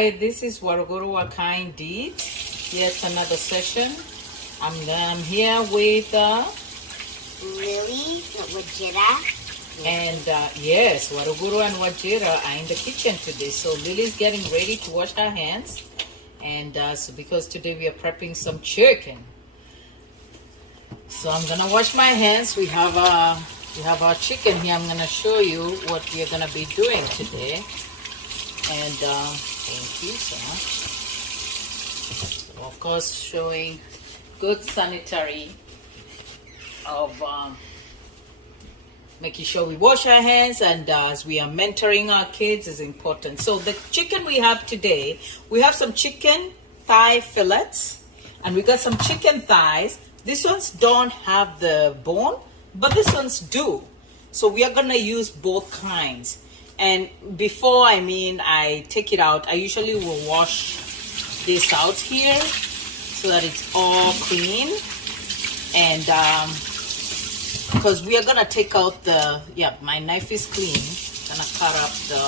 Hi, this is Waruguru Wakai indeed. Yet another session. I'm here with Lily, Wajira. And yes, Waruguru and Wajira are in the kitchen today. So Lily's getting ready to wash her hands. And so because today we are prepping some chicken. So I'm gonna wash my hands. We have our chicken here. I'm gonna show you what we are gonna be doing today. And thank you so much. So of course, showing good sanitary of making sure we wash our hands, and as we are mentoring our kids is important. So the chicken we have today, we have some chicken thigh fillets, and we got some chicken thighs. These ones don't have the bone, but these ones do. So we are gonna use both kinds. And before I take it out, I usually will wash this out here so that it's all clean. And because we are gonna take out my knife is clean. Gonna cut up the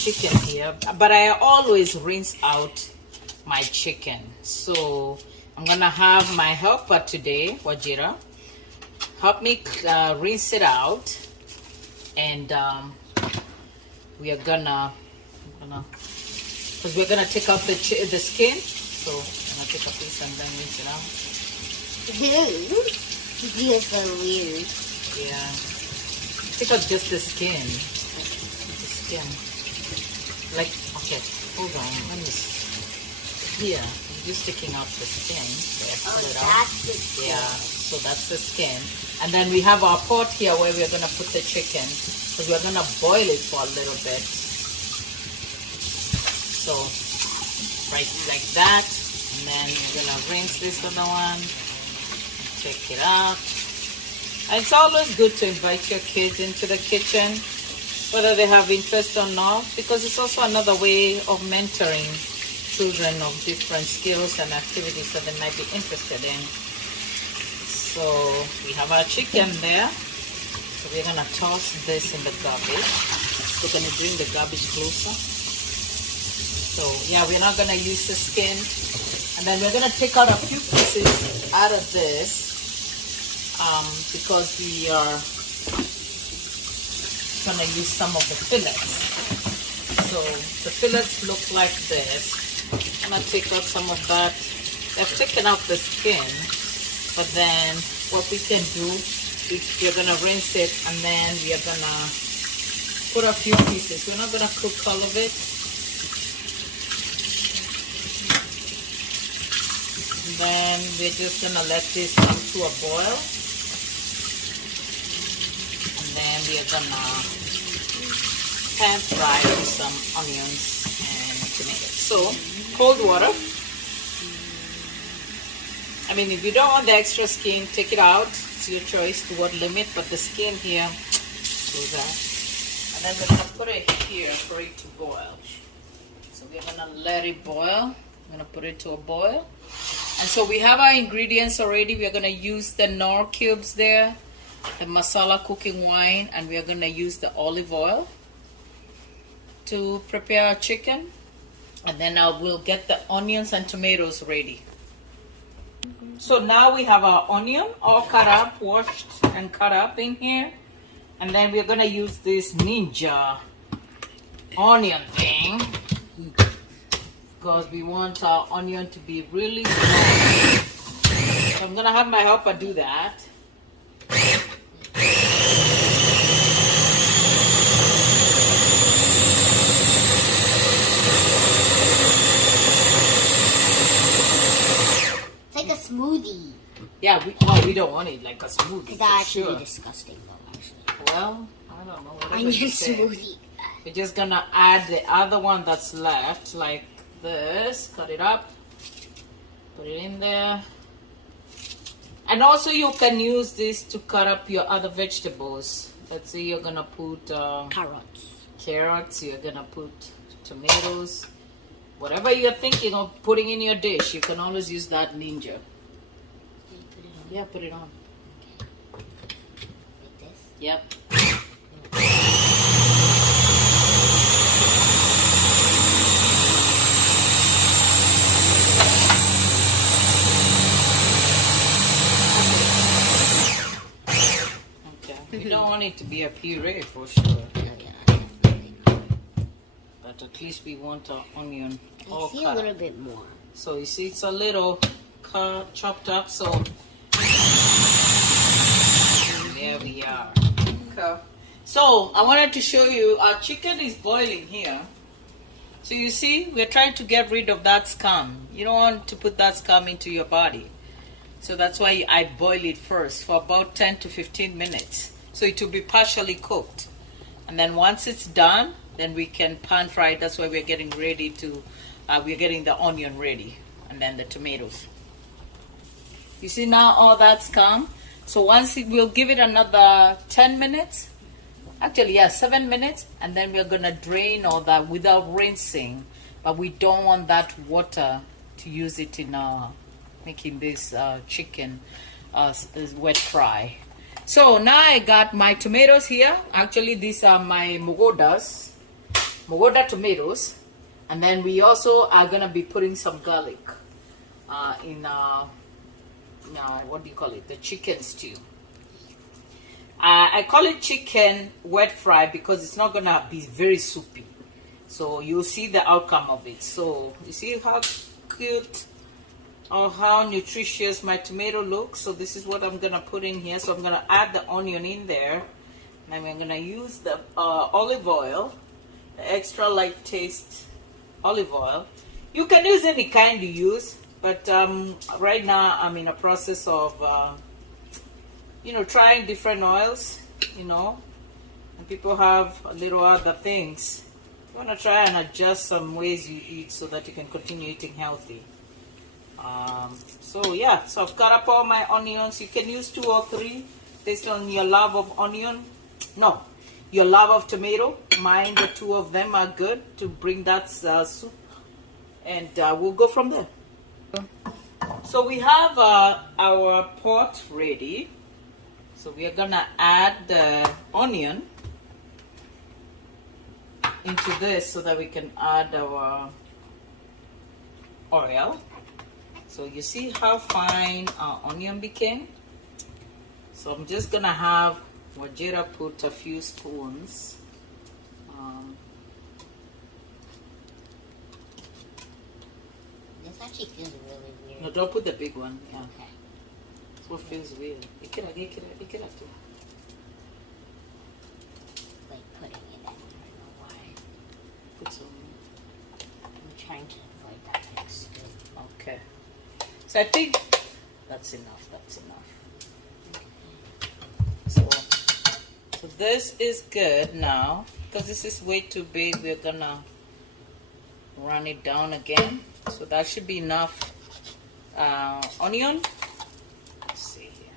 chicken here, but I always rinse out my chicken. So I'm gonna have my helper today, Wajira, help me rinse it out, and we are gonna because we're gonna take out the skin. So I'm gonna take a piece and then rinse it out. You're so weird. Yeah. Take out just the skin. The skin. Like, okay, hold on. Let me see. Here, I'm just taking out the skin. So pull it out. That's the skin. Yeah, so that's the skin. And then we have our pot here where we're gonna put the chicken. Because we're gonna boil it for a little bit. So, right like that. And then we're gonna rinse this other one. Check it out. And it's always good to invite your kids into the kitchen, whether they have interest or not, because it's also another way of mentoring children of different skills and activities that they might be interested in. So we have our chicken there. So we're gonna toss this in the garbage. We're gonna bring the garbage closer. So yeah, we're not gonna use the skin. And then we're gonna take out a few pieces out of this. Because we are going to use some of the fillets. So the fillets look like this. I'm going to take out some of that. They've taken out the skin, but then what we can do is we're going to rinse it, and then we are going to put a few pieces. We're not going to cook all of it. And then we're just going to let this come to a boil. Then we are gonna pan fry with some onions and tomatoes. So cold water. If you don't want the extra skin, take it out. It's your choice to what limit, but the skin here goes out. And then we're gonna put it here for it to boil. So we're gonna let it boil. I'm gonna put it to a boil. And so we have our ingredients already. We're gonna use the Knorr cubes there, the masala cooking wine, and we are going to use the olive oil to prepare our chicken. And then we'll get the onions and tomatoes ready. So now we have our onion all cut up, washed and cut up in here. And then we're going to use this ninja onion thing because we want our onion to be really small. So I'm going to have my helper do that. It's like a smoothie. Yeah, we don't want it like a smoothie. It's actually disgusting though, actually. Well, I don't know. Onion smoothie. We're just gonna add the other one that's left, like this. Cut it up. Put it in there. And also you can use this to cut up your other vegetables. Let's say you're gonna put carrots, you're gonna put tomatoes, whatever you're thinking of putting in your dish, you can always use that ninja. Yeah, put it on. Like this? You don't want it to be a puree for sure. Oh, yeah, definitely. But at least we want our onion I all see cut a little up. bit more. So you see it's a little chopped up. So there we are. Okay. So I wanted to show you our chicken is boiling here. So you see, we're trying to get rid of that scum. You don't want to put that scum into your body. So that's why I boil it first for about 10 to 15 minutes. So it will be partially cooked. And then once it's done, then we can pan fry it. That's why we're getting ready to, we're getting the onion ready. And then the tomatoes. You see now all that's come. So once we'll give it another 10 minutes. Actually, yeah, 7 minutes. And then we're going to drain all that without rinsing. But we don't want that water to use it in making this chicken wet fry. So now I got my tomatoes here. Actually, these are my Mogoda tomatoes. And then we also are going to be putting some garlic in, what do you call it? The chicken stew. I call it chicken wet fry because it's not going to be very soupy. So you'll see the outcome of it. So you see how cute or how nutritious my tomato looks. So this is what I'm going to put in here. So I'm going to add the onion in there. And I'm going to use the olive oil, the extra light taste olive oil. You can use any kind you use. But right now I'm in a process of trying different oils, and people have a little other things. You want to try and adjust some ways you eat so that you can continue eating healthy. So I've cut up all my onions. You can use 2 or 3 based on your love of onion. No, your love of tomato. Mine, the 2 of them are good to bring that soup. And we'll go from there. So we have our pot ready. So we are gonna add the onion into this so that we can add our oil. So you see how fine our onion became? So I'm just gonna have Wajira put a few spoons. This actually feels really weird. No, don't put the big one. Yeah. Okay. What feels weird? It cannot do. Like putting it in. I don't know why. Put some. I'm trying to avoid that kind of stew. Okay. So I think that's enough. That's enough. So this is good now. Because this is way too big, we're gonna run it down again. So that should be enough onion. Let's see here.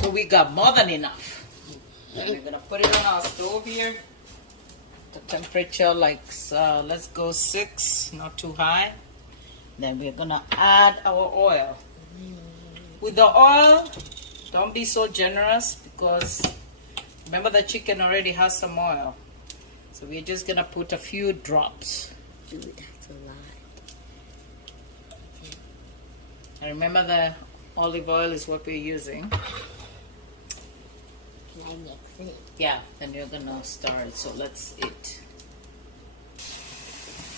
So we got more than enough. Then we're gonna put it on our stove here. The temperature, like let's go 6, not too high. Then we're gonna add our oil. With the oil, don't be so generous because remember the chicken already has some oil. So we're just gonna put a few drops. Dude, that's a lot. And remember the olive oil is what we're using. Can I mix it? Yeah, then you're gonna stir it. So let's eat.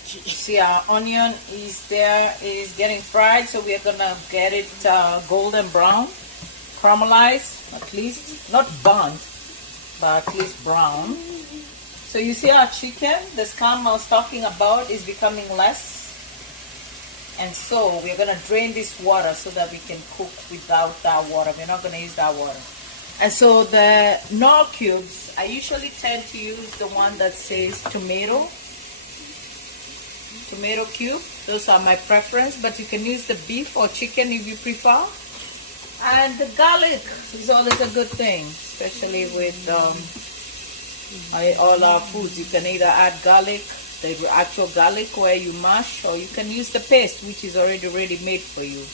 See, our onion is there, is getting fried. So we're gonna get it golden brown, caramelized at least, not burnt, but at least brown. So you see our chicken, the scum I was talking about is becoming less. And so we're gonna drain this water so that we can cook without that water. We're not gonna use that water. And so the Knorr cubes, I usually tend to use the one that says tomato cube. Those are my preference, but you can use the beef or chicken if you prefer. And the garlic is always a good thing, especially with all our foods. You can either add garlic, the actual garlic where you mash, or you can use the paste which is already ready made for you.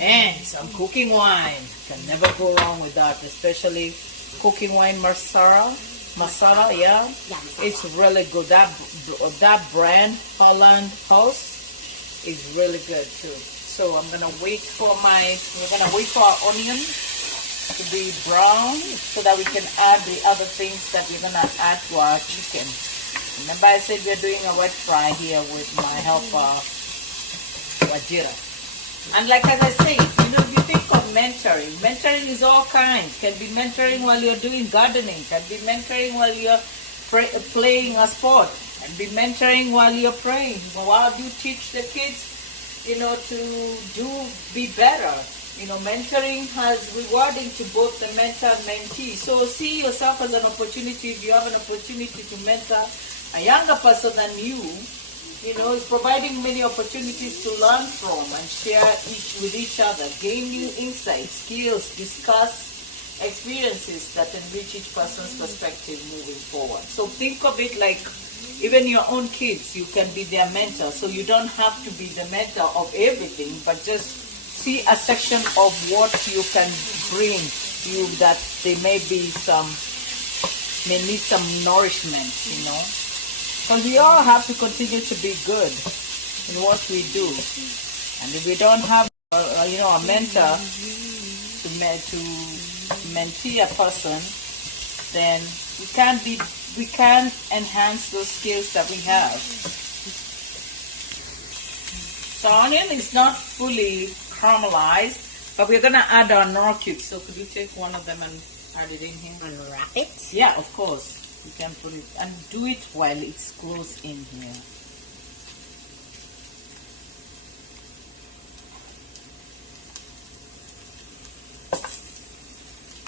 And some cooking wine. Can never go wrong with that, especially cooking wine masala, yeah. It's really good. That brand, Holland House, is really good too. So I'm gonna wait for our onion to be brown so that we can add the other things that we're gonna add to our chicken. Remember I said we're doing a wet fry here with my helper Wajira. And like as I say, you know, if you think of mentoring is all kinds. Can be mentoring while you're doing gardening, can be mentoring while you're playing a sport, can be mentoring while you're praying. While you teach the kids, you know, to be better. You know, mentoring has rewarding to both the mentor and mentee. So see yourself as an opportunity. If you have an opportunity to mentor a younger person than you, you know, it's providing many opportunities to learn from and share with each other, gain new insights, skills, discuss experiences that enrich each person's perspective moving forward. So think of it like even your own kids, you can be their mentor. So you don't have to be the mentor of everything, but just see a section of what you can bring you that they may need some nourishment, you know. Because we all have to continue to be good in what we do. And if we don't have, you know, a mentor to mentee a person, then we can't enhance those skills that we have. So onion is not fully caramelized, but we're gonna add our Knorr cubes. So could you take one of them and add it in here? Unwrap it? Yeah, of course. You can put it and do it while it's close in here.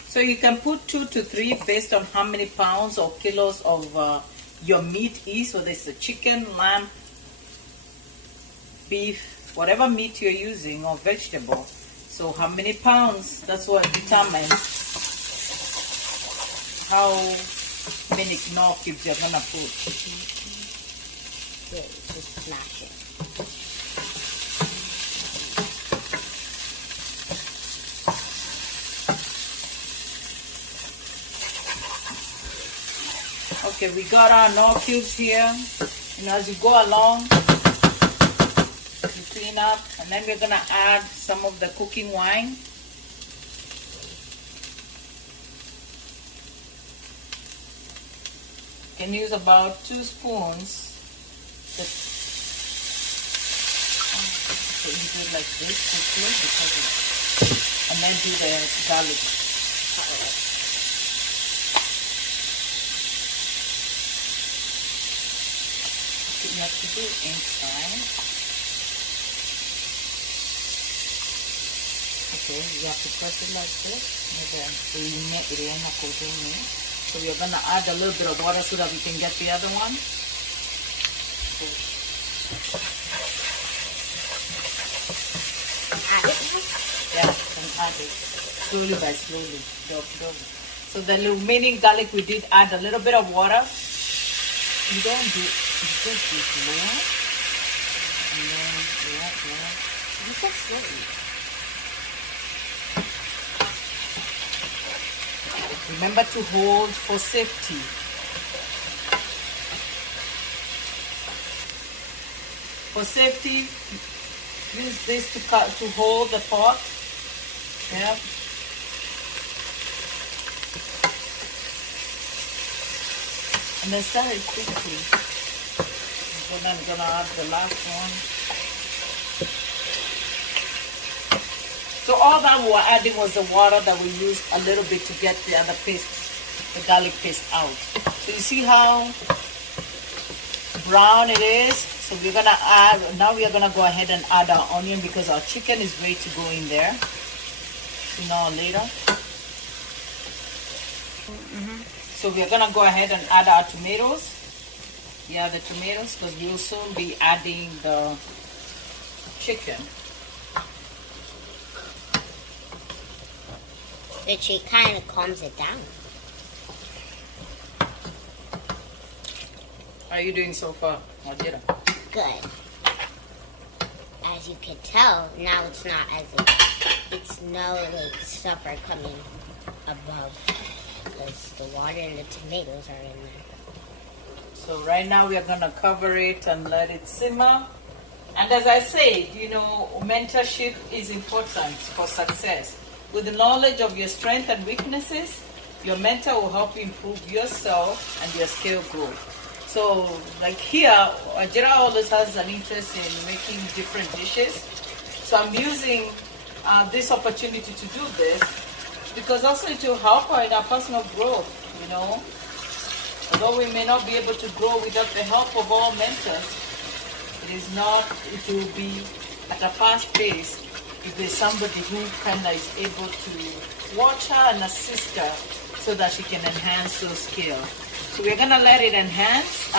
So you can put 2 to 3 based on how many pounds or kilos of your meat is. So there's the chicken, lamb, beef, whatever meat you're using or vegetable. So how many pounds, that's what determines how many Knorr cubes you're gonna put. Yeah, just smash it. Okay, we got our Knorr cubes here. And as you go along, you clean up, and then we're gonna add some of the cooking wine. You can use about 2 spoons. So you do it like this quickly, and then do the garlic. You have to do it inside. Okay, you have to press it like this. So we're going to add a little bit of water so that we can get the other one. Add it now? Yeah, and add it slowly by slowly. So the remaining garlic, we did add a little bit of water. You don't do it. Just this low. And then, yeah. You said slowly. Remember to hold for safety. For safety, use this to hold the pot. Yeah. And then stir it quickly. And then I'm gonna add the last one. So all that we were adding was the water that we used a little bit to get the other paste, the garlic paste out. So you see how brown it is? So we're gonna add, now we are gonna go ahead and add our onion because our chicken is ready to go in there. Sooner or later. So we're gonna go ahead and add our tomatoes. Yeah, the tomatoes, because we'll soon be adding the chicken. Which it kind of calms it down. How are you doing so far, Mandela? Good. As you can tell, now it's not as it's no like stuff are coming above because the water and the tomatoes are in there. So right now we are gonna cover it and let it simmer And as I said, mentorship is important for success. With the knowledge of your strengths and weaknesses, your mentor will help you improve yourself and your skill growth. So, like here, Ajira always has an interest in making different dishes. So I'm using this opportunity to do this because also it will help her in our personal growth, Although we may not be able to grow without the help of all mentors, it will be at a fast pace if there's somebody who kind of is able to watch her and assist her so that she can enhance those skills. So we're gonna let it enhance.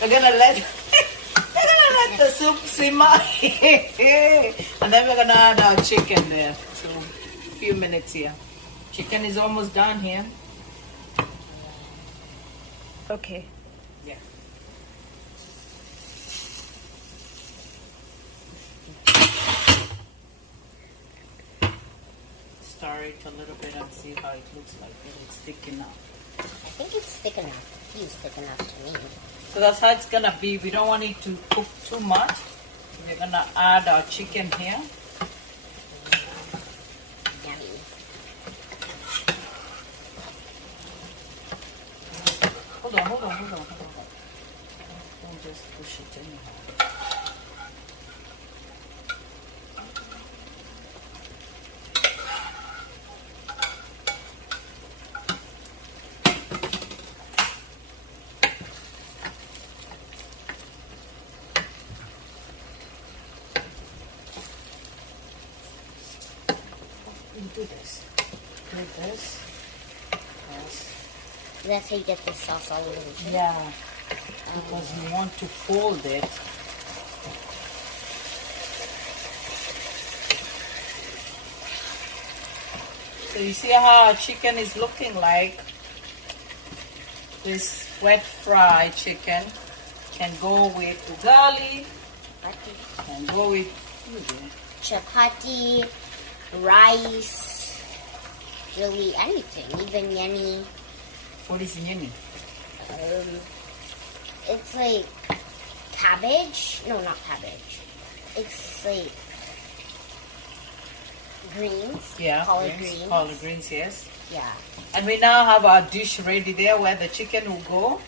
We're gonna let the soup simmer, and then we're gonna add our chicken there. So a few minutes here. Chicken is almost done here. Okay. Yeah. Stir it a little bit and see how it looks like. It's thick enough. I think it's thick enough. It feels thick enough to me. So that's how it's gonna be. We don't want it to cook too much. We're gonna add our chicken here. Yummy. Hold on. Don't just push it anyhow. Do this. Yes. That's how you get the sauce all over the chicken. Yeah. Because you want to fold it. So you see how our chicken is looking like? This wet fried chicken can go with ugali, can go with Chapati, rice, really anything, even yeni. what is yeni? It's like cabbage. No, not cabbage. It's like greens. Yeah, collard greens. Collard greens, yes. Yeah. And we now have our dish ready there where the chicken will go.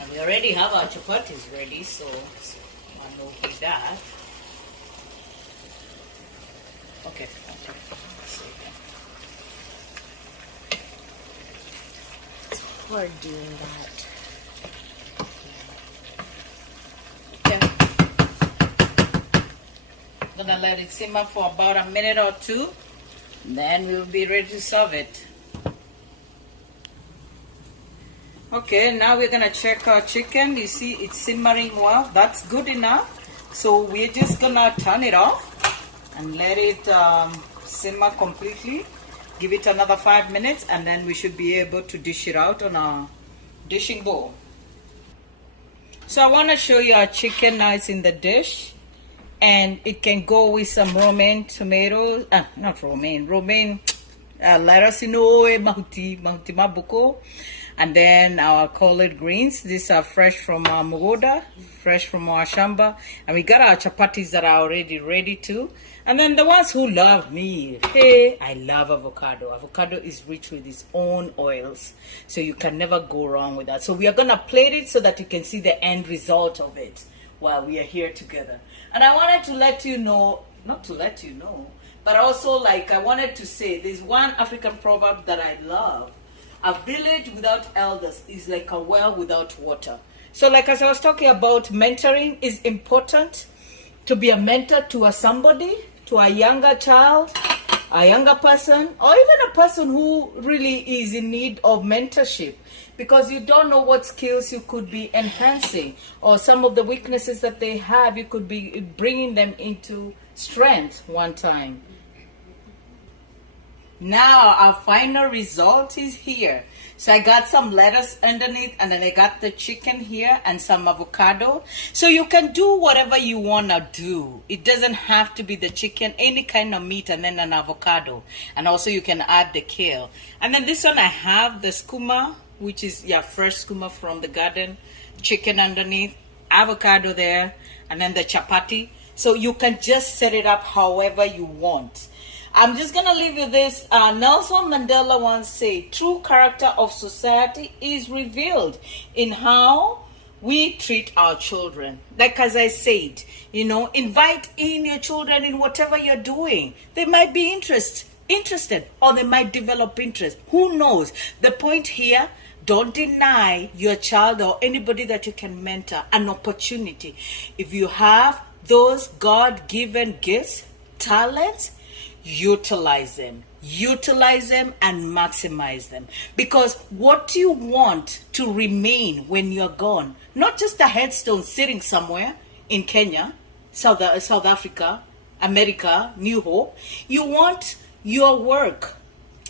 And we already have our chapatis ready, so I'm okay with that. Okay. Let's see again. It's hard doing that. Gonna let it simmer for about a minute or two, then we'll be ready to serve it. Okay, now we're gonna check our chicken. You see it's simmering well. That's good enough. So we're just gonna turn it off and let it simmer completely. Give it another 5 minutes and then we should be able to dish it out on our dishing bowl. So I want to show you our chicken now. It's in the dish. And it can go with some romaine tomatoes, not romaine lettuce, mahuti mabuko. And then our collard greens. These are fresh from our mugoda, fresh from our shamba. And we got our chapatis that are already ready too. And then the ones who love me, hey, I love avocado. Avocado is rich with its own oils. So you can never go wrong with that. So we are going to plate it so that you can see the end result of it while we are here together. And I wanted to let you know, not to let you know, but also I wanted to say, there's one African proverb that I love. A village without elders is like a well without water. So as I was talking about, mentoring is important. To be a mentor to somebody, to a younger child, a younger person, or even a person who really is in need of mentorship. Because you don't know what skills you could be enhancing, or some of the weaknesses that they have, you could be bringing them into strength one time. Now our final result is here. So I got some lettuce underneath, and then I got the chicken here and some avocado. So you can do whatever you want to do. It doesn't have to be the chicken, any kind of meat, and then an avocado. And also you can add the kale. And then this one I have the skooma, which is fresh skooma from the garden, chicken underneath, avocado there, and then the chapati. So you can just set it up however you want. I'm just gonna leave you this. Nelson Mandela once said, "True character of society is revealed in how we treat our children." Like as I said, invite in your children in whatever you're doing. They might be interested, or they might develop interest. Who knows? The point here, don't deny your child or anybody that you can mentor an opportunity. If you have those God-given gifts, talents, utilize them and maximize them, because what you want to remain when you're gone, not just a headstone sitting somewhere in Kenya, South Africa, America, New Hope. You want your work,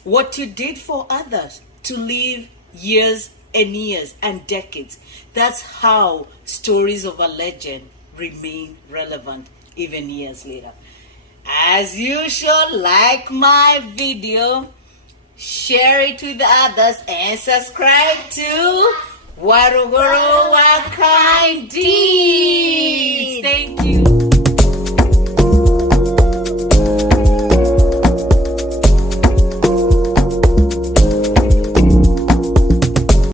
what you did for others, to live years and years and decades. That's how stories of a legend remain relevant even years later. As usual, like my video, share it with others, and subscribe to Waru Waru Wakai Deeds. Thank you.